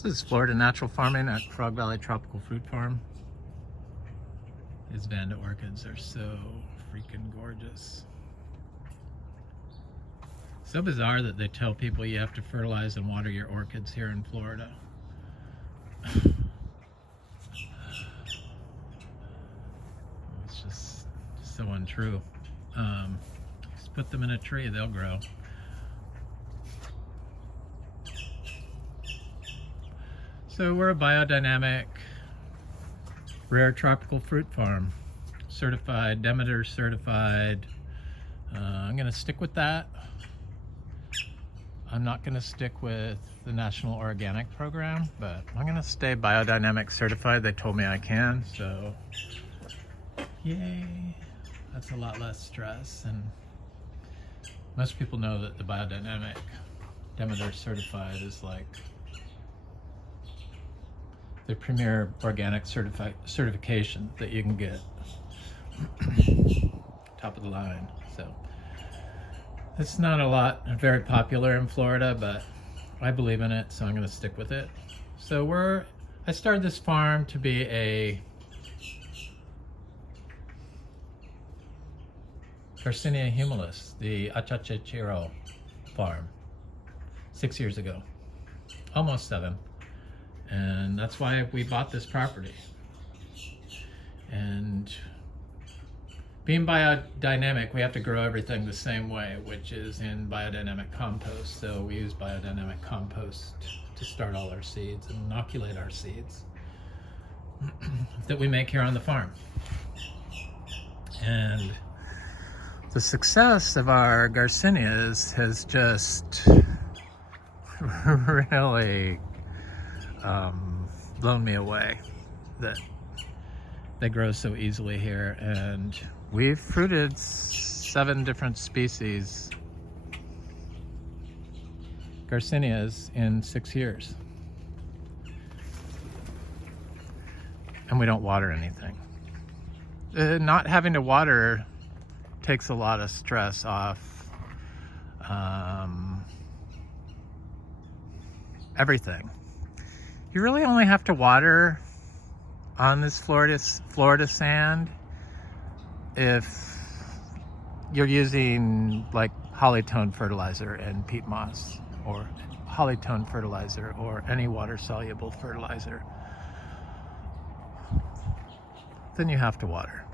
This is Florida Natural Farming at Frog Valley Tropical Fruit Farm. These Vanda orchids are so freaking gorgeous. So bizarre that they tell people you have to fertilize and water your orchids here in Florida. It's just so untrue. Just put them in a tree, they'll grow. So we're a biodynamic, rare tropical fruit farm, certified, Demeter certified. I'm gonna stick with that. I'm not gonna stick with the National Organic Program, but I'm gonna stay biodynamic certified. They told me I can, so yay. That's a lot less stress, and most people know that the biodynamic Demeter certified is like the premier organic certification that you can get. Top of the line. So it's not very popular in Florida, but I believe in it, so I'm going to stick with it. So I started this farm to be a Garcinia Humilis, the Achachairu farm, 6 years ago, almost 7. And that's why we bought this property. And being biodynamic, we have to grow everything the same way, which is in biodynamic compost. So we use biodynamic compost to start all our seeds and inoculate our seeds that we make here on the farm. And the success of our Garcinias has just really blown me away that they grow so easily here, and we've fruited 7 different species Garcinias in 6 years, and we don't water anything. Not having to water takes a lot of stress off everything. You really only have to water on this Florida sand if you're using like holly-tone fertilizer and peat moss, or holly-tone fertilizer, or any water-soluble fertilizer. Then you have to water.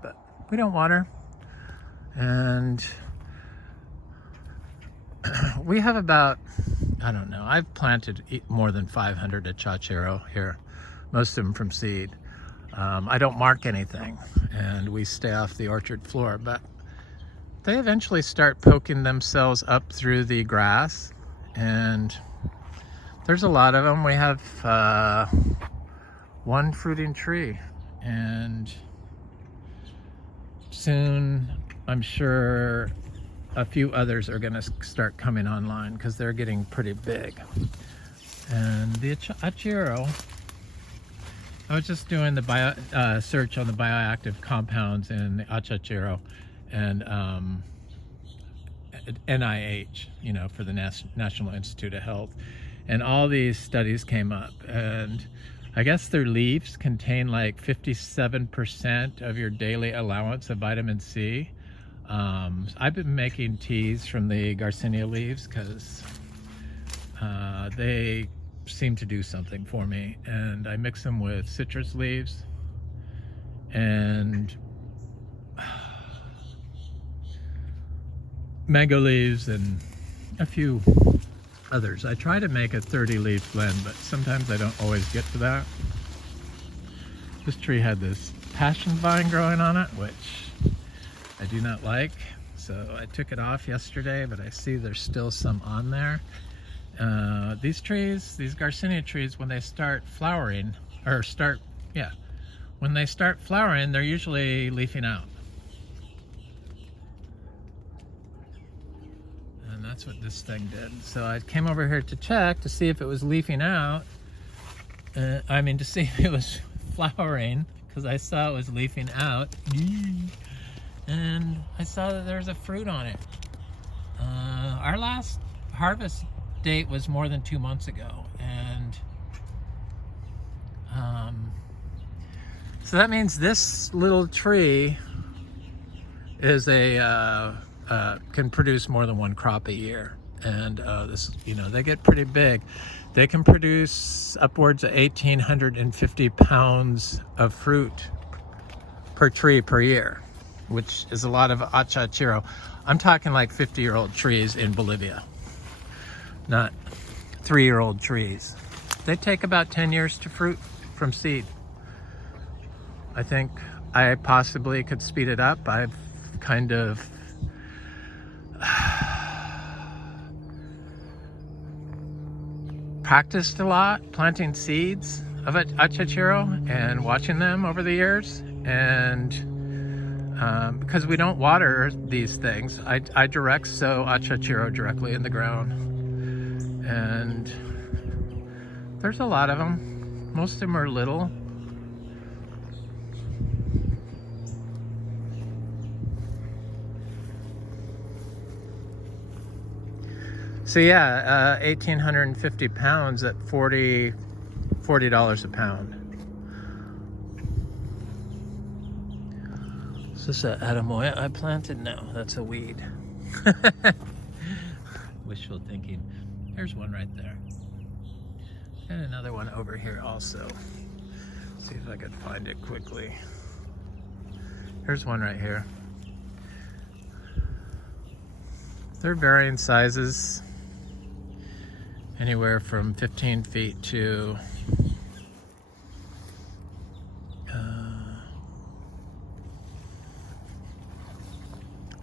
But we don't water. And we have about, I don't know, I've planted more than 500 Achachairu here, most of them from seed. I don't mark anything, and we stay off the orchard floor, but they eventually start poking themselves up through the grass, and there's a lot of them. We have 1 fruiting tree, and soon I'm sure a few others are going to start coming online because they're getting pretty big. And the Achachairu, I was just doing the search on the bioactive compounds in the Achachairu and NIH, you know, for the National Institute of Health, and all these studies came up, and I guess their leaves contain like 57% of your daily allowance of vitamin C. I've been making teas from the Garcinia leaves because they seem to do something for me, and I mix them with citrus leaves and mango leaves and a few others. I try to make a 30-leaf blend, but sometimes I don't always get to that. This tree had this passion vine growing on it, which I do not like, so I took it off yesterday, but I see there's still some on there. These trees, these Garcinia trees, when they start flowering, when they start flowering, they're usually leafing out. And that's what this thing did. So I came over here to check to see if it was leafing out. To see if it was flowering, because I saw it was leafing out. And I saw that there's a fruit on it. Our last harvest date was more than 2 months ago, and So that means this little tree is can produce more than one crop a year. And this, they get pretty big. They can produce upwards of 1,850 pounds of fruit per tree per year, which is a lot of Achachairu. I'm talking like 50-year-old trees in Bolivia, not 3-year-old trees. They take about 10 years to fruit from seed. I think I possibly could speed it up. I've kind of practiced a lot planting seeds of Achachairu and watching them over the years. And because we don't water these things, I direct sow Achachairu directly in the ground. And there's a lot of them. Most of them are little. So yeah, 1,850 pounds at $40 a pound. Is this an Adamoya I planted? No, that's a weed. Wishful thinking. Here's one right there. And another one over here also. See if I can find it quickly. Here's one right here. They're varying sizes. Anywhere from 15 feet to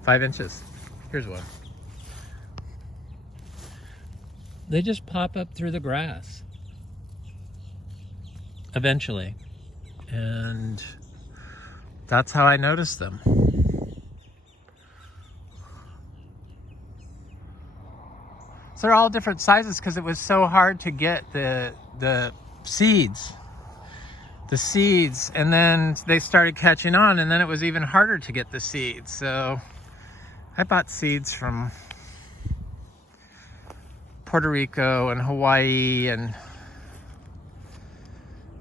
5 inches. Here's one. They just pop up through the grass eventually, and that's how I noticed them. So they're all different sizes because it was so hard to get the seeds. The seeds, and then they started catching on, and then it was even harder to get the seeds. So I bought seeds from Puerto Rico and Hawaii, and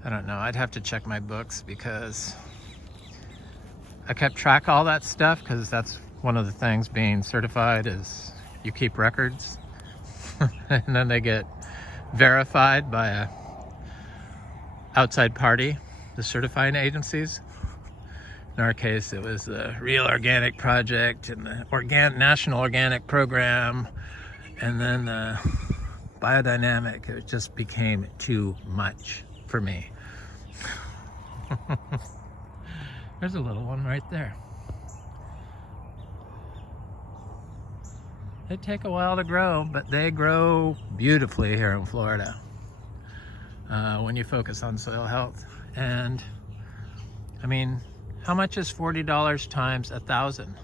I don't know, I'd have to check my books because I kept track of all that stuff, because that's one of the things being certified is you keep records. And then they get verified by a outside party, the certifying agencies. In our case, it was the Real Organic Project and the National Organic Program, and then the Biodynamic. It just became too much for me. There's a little one right there. They take a while to grow, but they grow beautifully here in Florida when you focus on soil health. And I mean, how much is $40 times 1,000?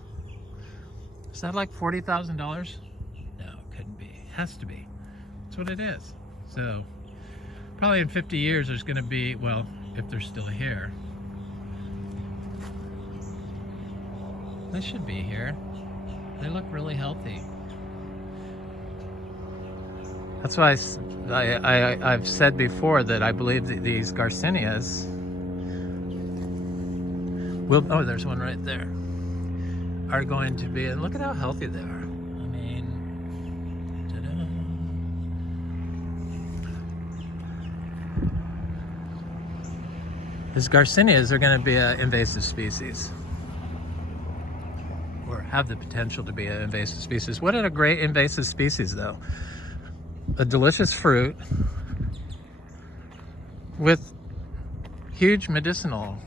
Is that like $40,000? No, it couldn't be. It has to be. That's what it is. So probably in 50 years there's going to be, well, if they're still here, they should be here. They look really healthy. That's why I've said before that I believe that these Garcinias will, oh, there's one right there, are going to be, and look at how healthy they are. I mean, ta-da. These Garcinias are going to be an invasive species, or have the potential to be an invasive species. What a great invasive species, though. A delicious fruit with huge medicinal.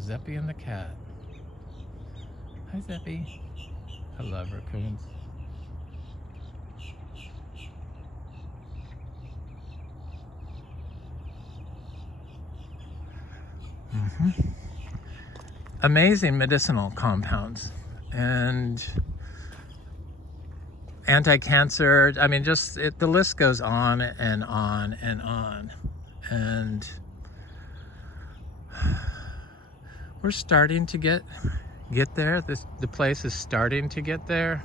Zeppy and the cat. Hi, Zeppy. I love raccoons. Amazing medicinal compounds and anti-cancer. I mean, just the list goes on and on and on. And we're starting to get there. The place is starting to get there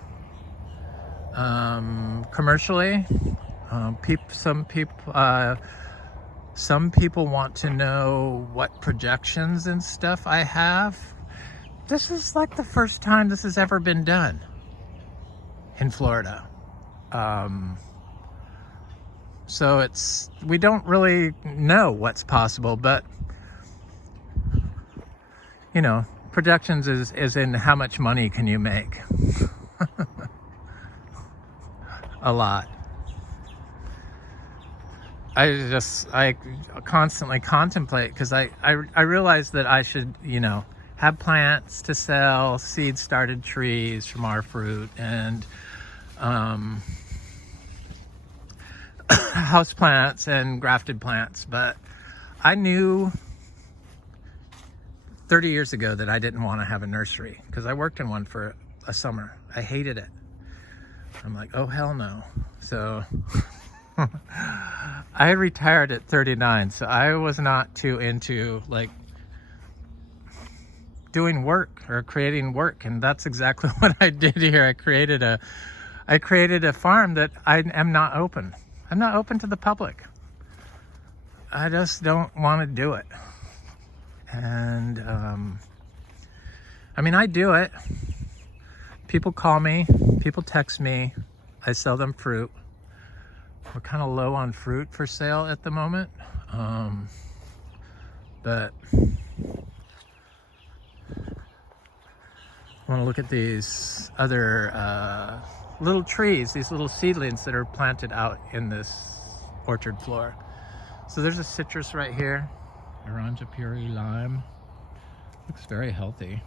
commercially. Some people want to know what projections and stuff I have. This is like the first time this has ever been done in Florida. So we don't really know what's possible, but you know, projections is in how much money can you make. A lot. I constantly contemplate, because I realize that I should, you know, have plants to sell, seed started trees from our fruit, and house plants and grafted plants. But I knew 30 years ago that I didn't want to have a nursery, because I worked in one for a summer. I hated it. I'm like, oh hell no. So I retired at 39, so I was not too into like doing work or creating work, and that's exactly what I did here. I created a farm that I am not open. I'm not open to the public. I just don't want to do it. And I mean, I do it. People call me, people text me, I sell them fruit. We're kind of low on fruit for sale at the moment, but I want to look at these other little trees, these little seedlings that are planted out in this orchard floor. So there's a citrus right here, Oranja Puri lime. Looks very healthy.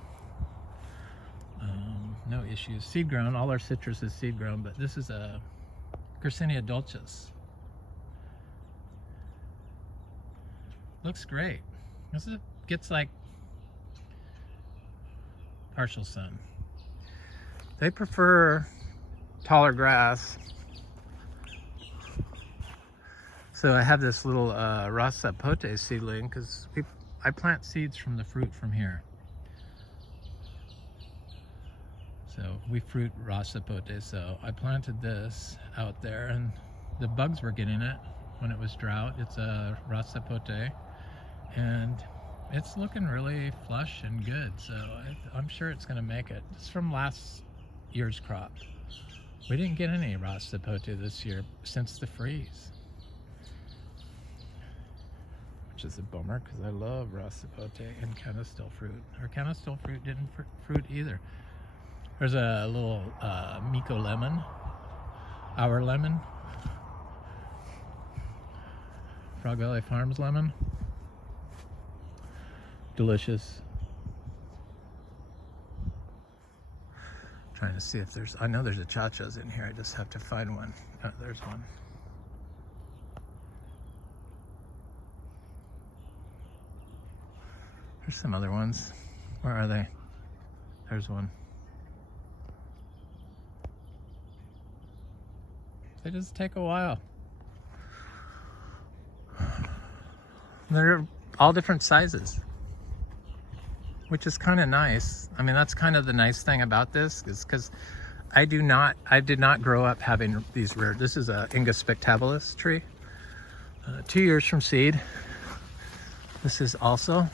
No issues. Seed grown. All our citrus is seed grown, but this is a Garcinia dulcis. Looks great. This gets like partial sun. They prefer taller grass. So I have this little rasa pote seedling, because I plant seeds from the fruit from here. So we fruit rasa pote. So I planted this out there, and the bugs were getting it when it was drought. It's a rasa pote, and it's looking really flush and good. So I'm sure it's going to make it. It's from last year's crop. We didn't get any rasa pote this year since the freeze, which is a bummer, because I love rasa pote and canistil fruit. Our canistil fruit didn't fruit either. There's a little Miko lemon, our lemon, Frog Valley Farms lemon. Delicious. Trying to see if there's, I know there's Achachas in here, I just have to find one. Oh, there's one. There's some other ones. Where are they? There's one. They just take a while. They're all different sizes, which is kind of nice. I mean, that's kind of the nice thing about this, is because I did not grow up having these rare. This is a Inga spectabilis tree, 2 years from seed. This is also.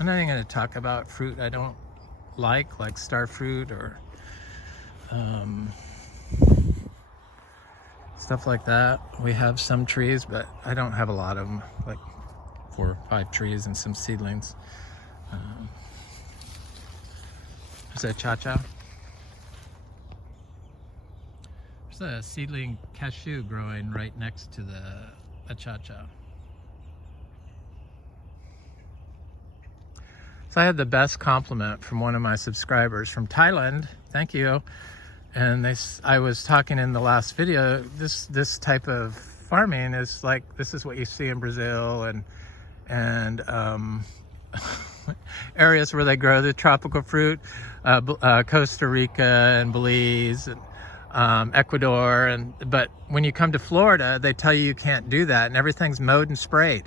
I'm not even going to talk about fruit I don't like star fruit or stuff like that. We have some trees, but I don't have a lot of them, like 4 or 5 trees and some seedlings. There's Achacha. There's a seedling cashew growing right next to the Achacha. So I had the best compliment from one of my subscribers from Thailand. Thank you. And I was talking in the last video, this type of farming is like, this is what you see in Brazil and areas where they grow the tropical fruit, Costa Rica and Belize and Ecuador. But when you come to Florida, they tell you can't do that, and everything's mowed and sprayed.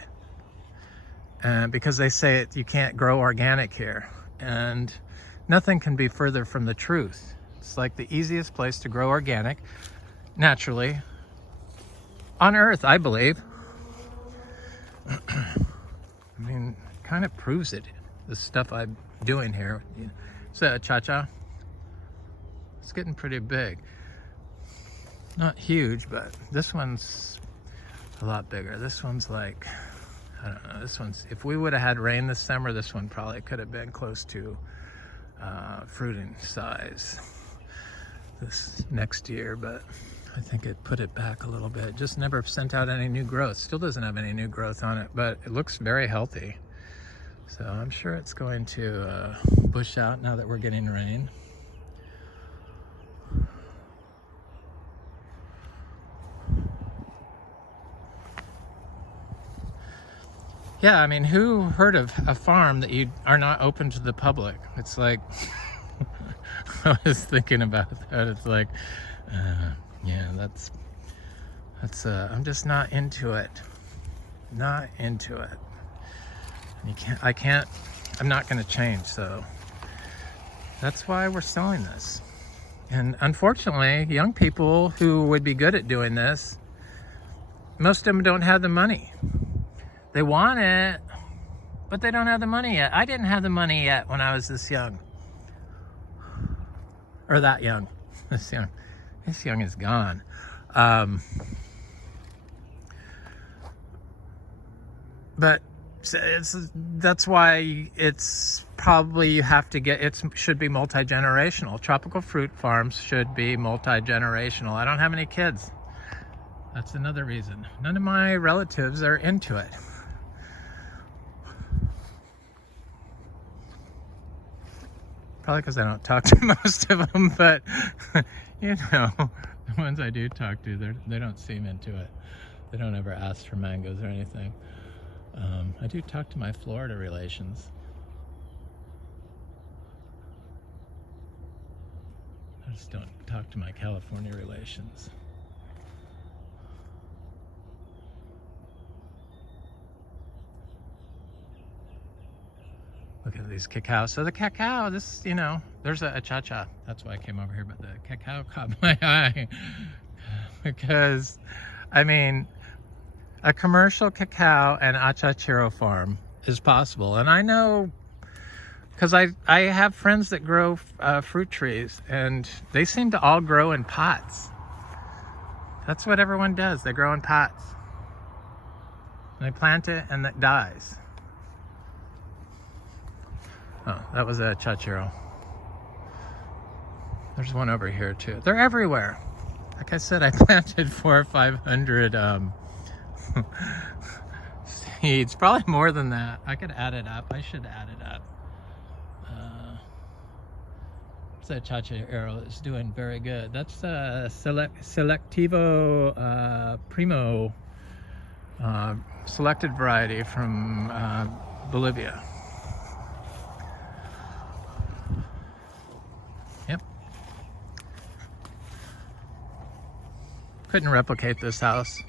Because they say you can't grow organic here. And nothing can be further from the truth. It's like the easiest place to grow organic, naturally, on Earth, I believe. I mean, kind of proves it, the stuff I'm doing here. It's a Achacha. It's getting pretty big. Not huge, but this one's a lot bigger. This one's like, I don't know, this one's, if we would have had rain this summer, this one probably could have been close to fruiting size this next year, but I think it put it back a little bit. Just never sent out any new growth. Still doesn't have any new growth on it, but it looks very healthy. So I'm sure it's going to bush out now that we're getting rain. Yeah, I mean, who heard of a farm that you are not open to the public? It's like, I was thinking about that. It's like, yeah, that's, I'm just not into it. Not into it. I'm not going to change, so that's why we're selling this. And unfortunately, young people who would be good at doing this, most of them don't have the money. They want it, but they don't have the money yet. I didn't have the money yet when I was this young. Or that young. This young. This young is gone. But that's why it's probably, you have to get, it should be multi-generational. Tropical fruit farms should be multi-generational. I don't have any kids. That's another reason. None of my relatives are into it. Probably because I don't talk to most of them, but you know, the ones I do talk to, they don't seem into it. They don't ever ask for mangoes or anything. I do talk to my Florida relations. I just don't talk to my California relations. Look at these cacao. So the cacao, this, you know, there's a Achacha. That's why I came over here, but the cacao caught my eye. Because, I mean, a commercial cacao and Achachairu farm is possible. And I know, because I have friends that grow fruit trees, and they seem to all grow in pots. That's what everyone does. They grow in pots. And they plant it and it dies. Oh, that was a Achachairu. There's one over here too. They're everywhere. Like I said, I planted 400 or 500 seeds. Probably more than that. I could add it up. I should add it up. That Achachairu is doing very good. That's Selectivo Primo, selected variety from Bolivia. Yep. Couldn't replicate this house.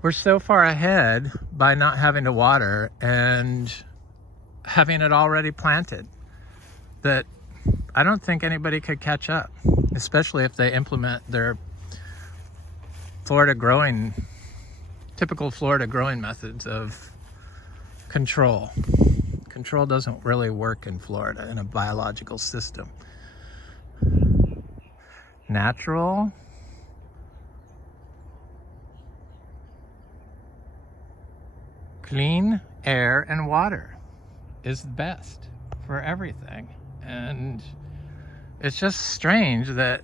We're so far ahead by not having to water and having it already planted that I don't think anybody could catch up, especially if they implement their typical Florida growing methods of control. Control doesn't really work in Florida in a biological system. Natural, clean air and water is best for everything. And it's just strange that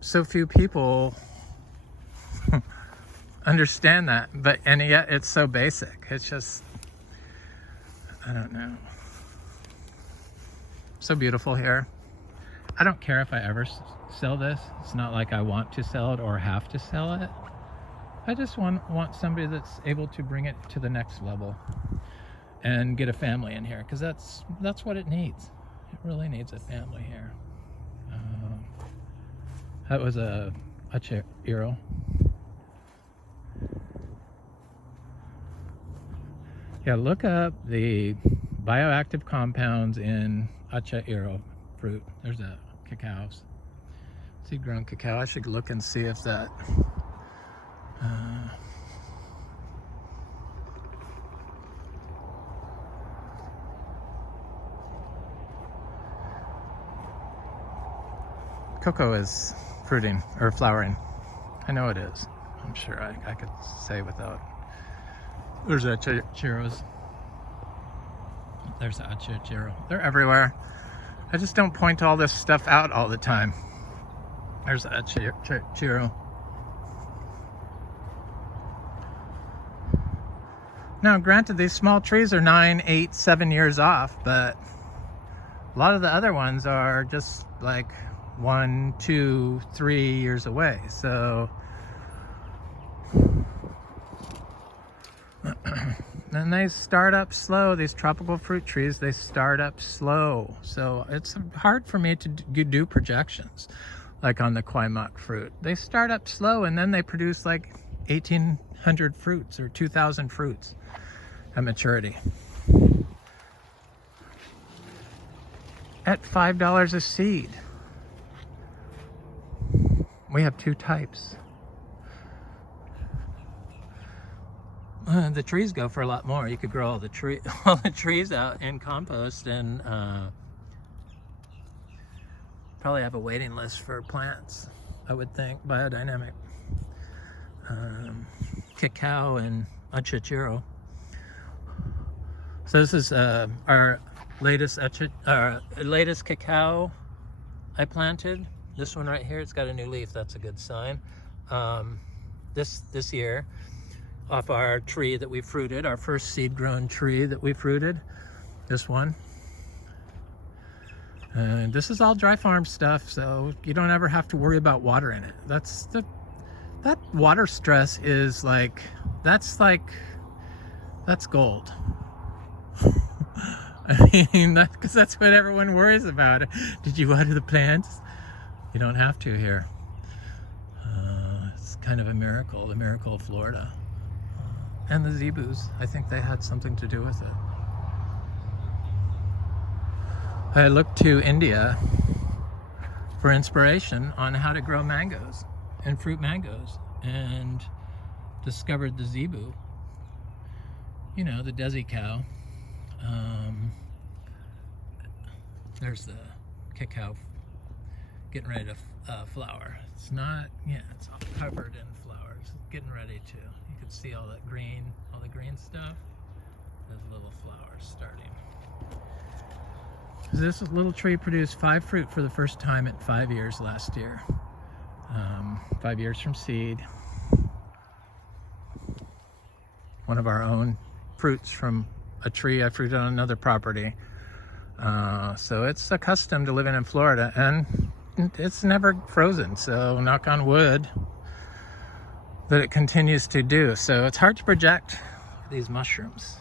so few people understand that, and yet it's so basic. It's just, I don't know. So beautiful here. I don't care if I ever sell this. It's not like I want to sell it or have to sell it. I just want somebody that's able to bring it to the next level and get a family in here, because that's what it needs. It really needs a family here. That was a Achachairu. Yeah, look up the bioactive compounds in Achachairu fruit. There's a cacao, seed-grown cacao. I should look and see if that cocoa is fruiting or flowering. I know it is. I'm sure I could say without. There's Achachairu's. There's Achachairu. They're everywhere. I just don't point all this stuff out all the time. There's Achachairu. Now, granted, these small trees are 9, 8, 7 years off, but a lot of the other ones are just like 1, 2, 3 years away. So, and they start up slow. These tropical fruit trees, they start up slow. So it's hard for me to do projections like on the Kwaimak fruit. They start up slow and then they produce like 1,800 fruits or 2,000 fruits at maturity. At $5 a seed. We have 2 types. The trees go for a lot more. You could grow all the trees out in compost and probably have a waiting list for plants, I would think. Biodynamic Cacao and Achachairu. So this is our latest cacao I planted. This one right here, it's got a new leaf. That's a good sign. This year, off our tree that we fruited, our first seed-grown tree that we fruited, this one. And this is all dry farm stuff, so you don't ever have to worry about water in it. That water stress is like, that's gold. I mean, because that's what everyone worries about. Did you water the plants? You don't have to here. It's kind of a miracle, the miracle of Florida. And the zebus, I think they had something to do with it. I looked to India for inspiration on how to grow mangoes and fruit mangoes, and discovered the zebu, you know, the desi cow. There's the cacao getting ready to flower. It's not, yeah, it's all covered in flowers. It's getting ready to. You can see all that green, all the green stuff. There's little flowers starting. This little tree produced 5 fruit for the first time at 5 years last year. 5 years from seed. One of our own fruits from a tree I fruited on another property. So it's accustomed to living in Florida, and it's never frozen, so knock on wood that it continues to do. So it's hard to project these mushrooms,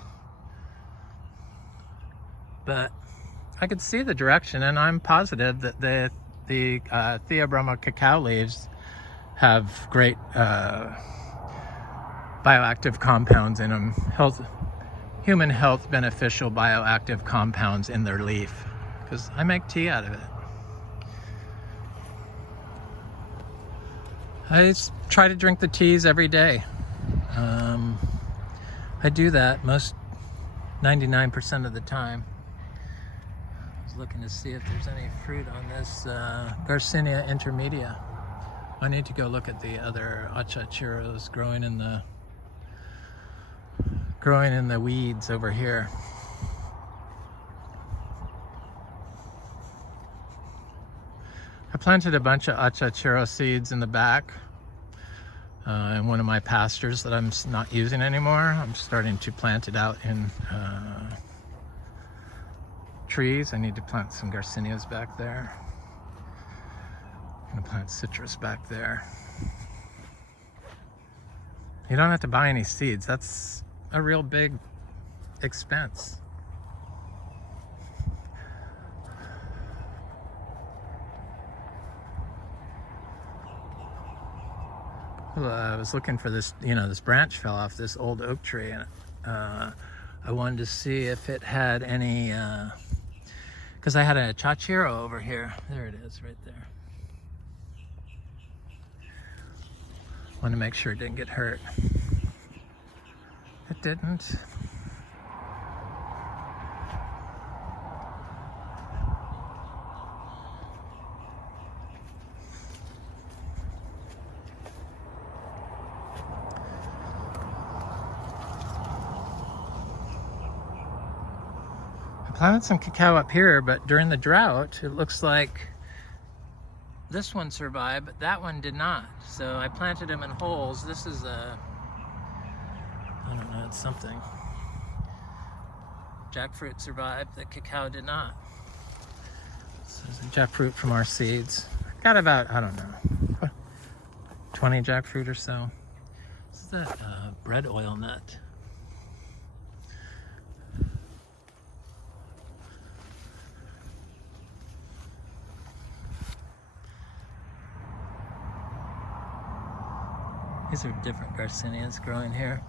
but I could see the direction, and I'm positive that the Theobroma cacao leaves have great bioactive compounds in them, human health beneficial bioactive compounds in their leaf, because I make tea out of it. I try to drink the teas every day. I do that 99% of the time. I was looking to see if there's any fruit on this Garcinia intermedia. I need to go look at the other Achachairus growing in the weeds over here. I planted a bunch of Achachairu seeds in the back in one of my pastures that I'm not using anymore. I'm starting to plant it out in trees. I need to plant some Garcinias back there. I'm gonna plant citrus back there. You don't have to buy any seeds. That's a real big expense. Well, I was looking for this, you know, this branch fell off this old oak tree, and I wanted to see if it had any, because I had a Achachairu over here. There it is, right there. Want to make sure it didn't get hurt. It didn't. I planted some cacao up here, but during the drought, it looks like this one survived, but that one did not. So I planted them in holes. This is a, I don't know, it's something. Jackfruit survived, the cacao did not. This is a jackfruit from our seeds. Got about, I don't know, 20 jackfruit or so. This is a bread oil nut. These are different Garcinias growing here.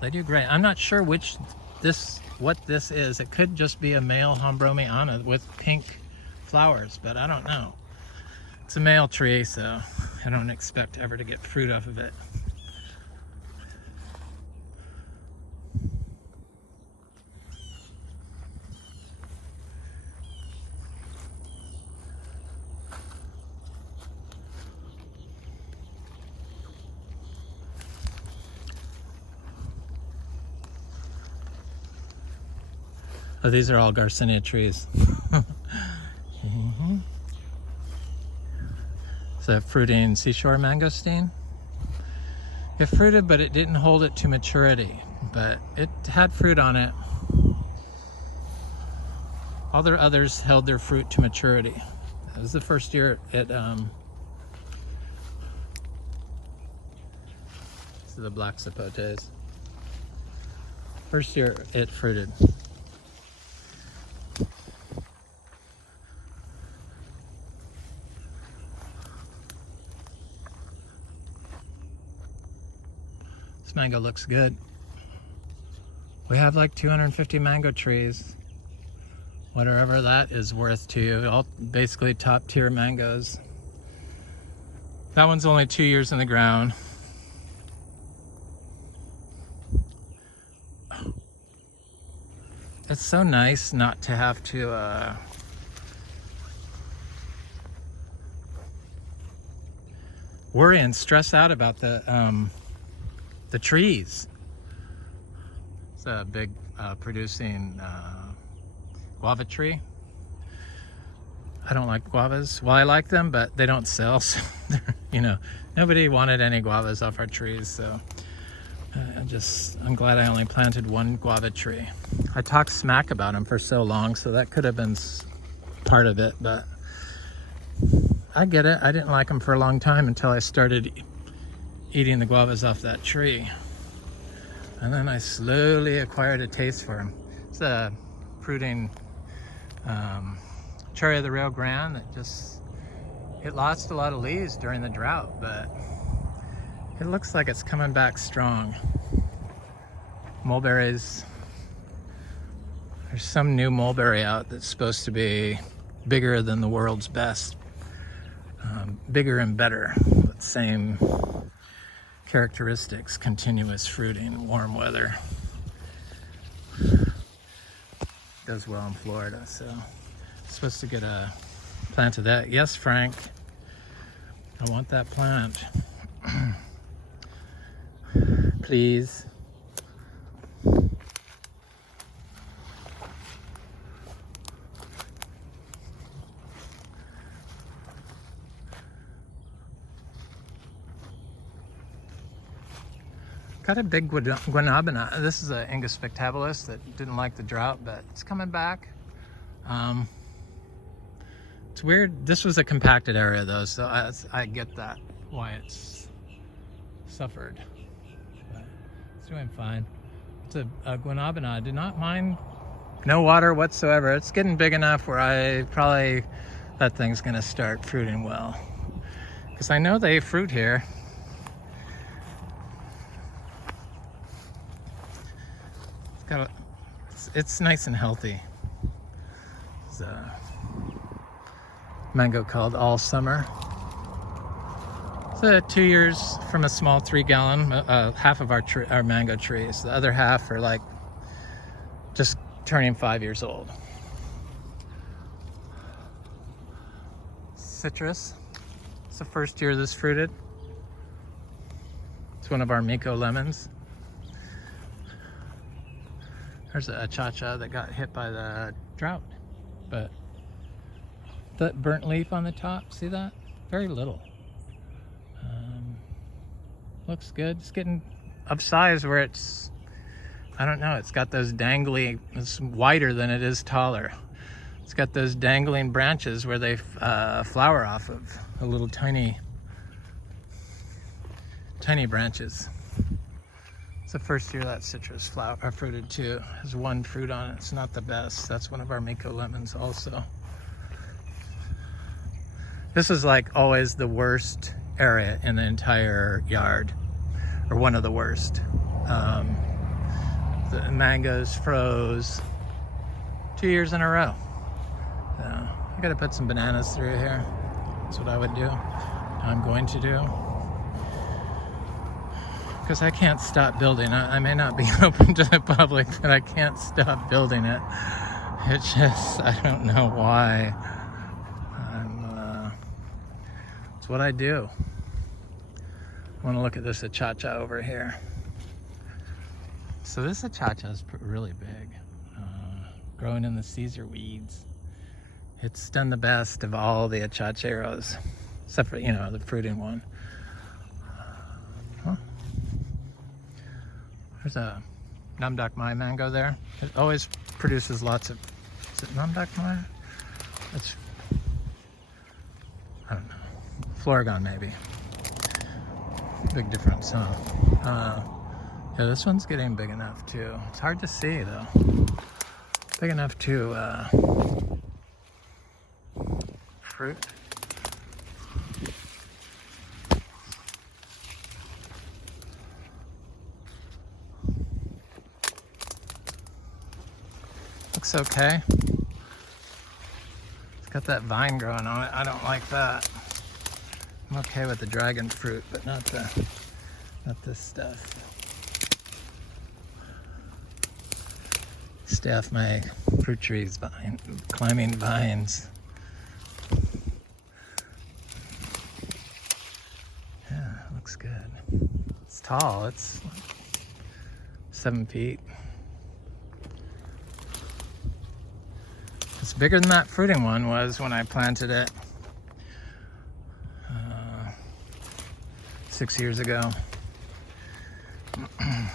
They do great. I'm not sure what this is. It could just be a male Hombromiana with pink flowers, but I don't know. It's a male tree, so I don't expect ever to get fruit off of it. Oh, these are all Garcinia trees. It's a fruiting seashore mangosteen. It fruited, but it didn't hold it to maturity. But it had fruit on it. All their others held their fruit to maturity. It was the first year it, this is the black sapotes. First year it fruited. This mango looks good. We have like 250 mango trees. Whatever that is worth to you. All basically top tier mangoes. That one's only 2 years in the ground. It's so nice not to have to worry and stress out about the trees. It's a big producing guava tree. I don't like guavas. Well, I like them, but they don't sell. So you know, nobody wanted any guavas off our trees. So I'm glad I only planted one guava tree. I talked smack about them for so long, so that could have been part of it, but I get it. I didn't like them for a long time until I started eating the guavas off that tree. And then I slowly acquired a taste for them. It's a fruiting cherry of the Rio Grande that it lost a lot of leaves during the drought, but it looks like it's coming back strong. Mulberries. There's some new mulberry out that's supposed to be bigger than the world's best. Bigger and better, but same characteristics, continuous fruiting, warm weather. Does well in Florida, so I'm supposed to get a plant of that. Yes, Frank, I want that plant. Please. Got a big guanabana. This is an Ingus spectabilis that didn't like the drought, but it's coming back. It's weird. This was a compacted area though, so I get that, why it's suffered. But it's doing fine. It's a guanabana. I did not mind no water whatsoever. It's getting big enough where that thing's gonna start fruiting well. Because I know they fruit here. It's nice and healthy. It's a mango called All Summer. It's 2 years from a small 3-gallon. Half of our mango trees. The other half are like just turning 5 years old. Citrus. It's the first year this fruited. It's one of our Miko lemons. There's a Achacha that got hit by the drought, but that burnt leaf on the top, see that? Very little. Looks good. It's getting of size where it's, I don't know, it's got those dangly, it's wider than it is taller. It's got those dangling branches where they flower off of, a little tiny branches. It's the first year that citrus fruited too. It has one fruit on it. It's not the best. That's one of our Miko lemons also. This is like always the worst area in the entire yard, or one of the worst. The mangoes froze 2 years in a row. I gotta put some bananas through here. That's what I would do. I'm going to do. Because I can't stop building. I may not be open to the public, but I can't stop building it. It's just, I don't know why. It's what I do. I want to look at this Achacha over here. So this Achacha is really big. Growing in the Caesar weeds. It's done the best of all the Achachairos, except for, the fruiting one. There's a Namdak Mai mango there. It always produces lots of, is it Namdak Mai? It's, I don't know, Floragon maybe. Big difference, huh? Yeah, this one's getting big enough too. It's hard to see though. Big enough to fruit. Looks okay. It's got that vine growing on it. I don't like that. I'm okay with the dragon fruit, but not this stuff. Stay off my fruit trees, climbing vines. Yeah, looks good. It's tall. It's 7 feet. It's bigger than that fruiting one was when I planted it 6 years ago. A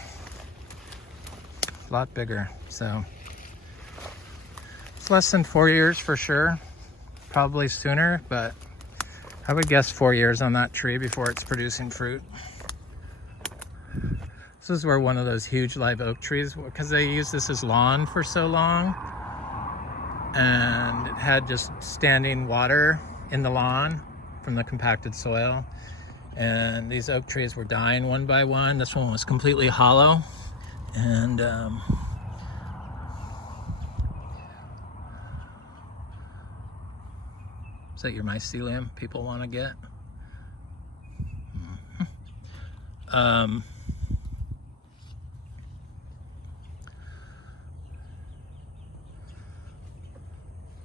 lot bigger, so it's less than 4 years for sure, probably sooner, but I would guess 4 years on that tree before it's producing fruit. This is where one of those huge live oak trees, because they used this as lawn for so long, and it had just standing water in the lawn from the compacted soil, and these oak trees were dying one by one. This one was completely hollow, and is that your mycelium people want to get?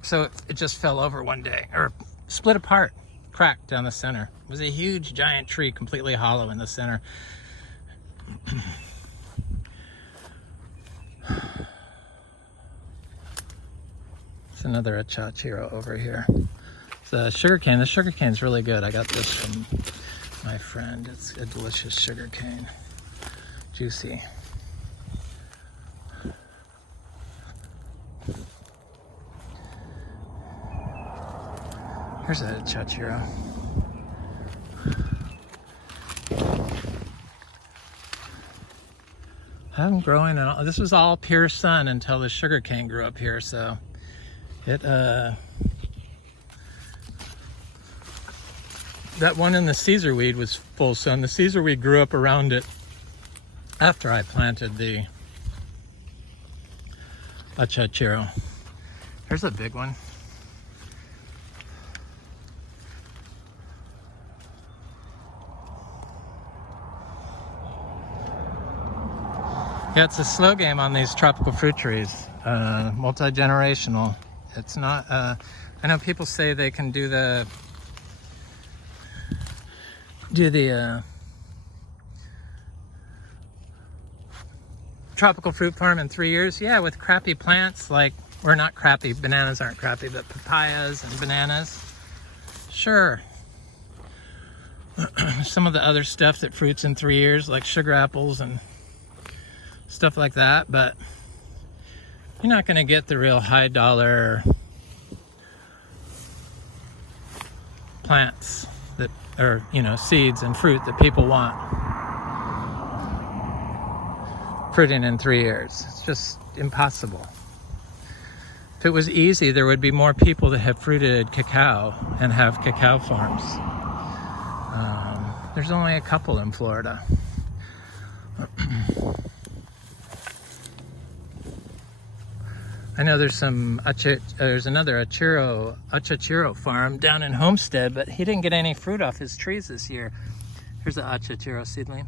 So it just fell over one day, or split apart, cracked down the center. It was a huge giant tree, completely hollow in the center. There's another Achachairu over here. It's a sugarcane. The sugarcane's really good. I got this from my friend. It's a delicious sugarcane. Juicy. Here's a Achachairu. I have them growing, and this was all pure sun until the sugarcane grew up here. So it that one in the Caesar weed was full sun. The Caesar weed grew up around it after I planted the Achachairu. Here's a big one. Yeah, it's a slow game on these tropical fruit trees. Multi-generational. It's not, I know people say they can do the tropical fruit farm in 3 years. Yeah, with crappy plants like, or not crappy, bananas aren't crappy, but papayas and bananas. Sure. Some of the other stuff that fruits in 3 years, like sugar apples and stuff like that, but you're not going to get the real high dollar plants that are, you know, seeds and fruit that people want fruiting in 3 years. It's just impossible. If it was easy, there would be more people that have fruited cacao and have cacao farms. There's only a couple in Florida. I know there's there's another Achachairu farm down in Homestead, but he didn't get any fruit off his trees this year. Here's an Achachairu seedling.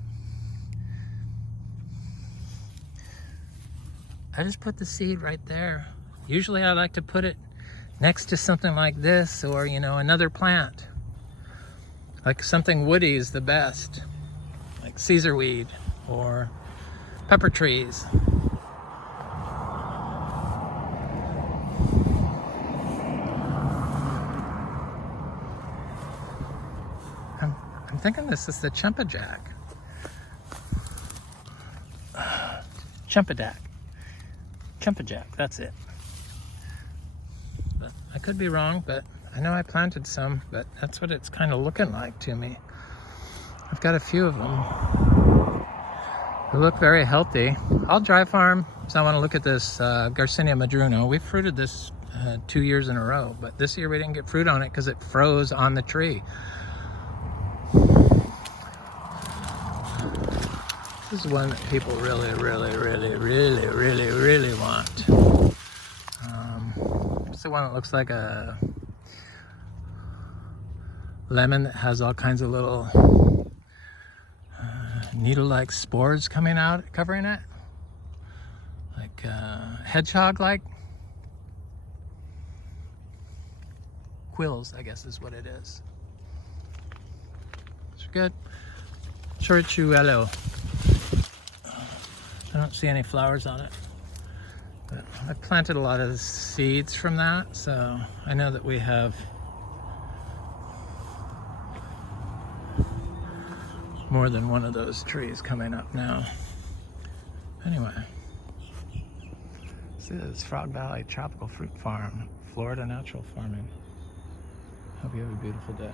I just put the seed right there. Usually I like to put it next to something like this, or, you know, another plant. Like something woody is the best, like Caesar weed or pepper trees. I'm thinking this is the Chumpajack. Chumpajack, that's it. But I could be wrong, but I know I planted some, but that's what it's kind of looking like to me. I've got a few of them. They look very healthy. I'll dry farm, so I want to look at this Garcinia madruno. We fruited this 2 years in a row, but this year we didn't get fruit on it because it froze on the tree. This is one that people really want. It's the one that looks like a lemon that has all kinds of little needle-like spores coming out, covering it. Like hedgehog-like. Quills, I guess is what it is. It's good. Chorchuelo. I don't see any flowers on it. But I planted a lot of seeds from that, so I know that we have more than one of those trees coming up now. Anyway, this is Frog Valley Tropical Fruit Farm, Florida Natural Farming. Hope you have a beautiful day.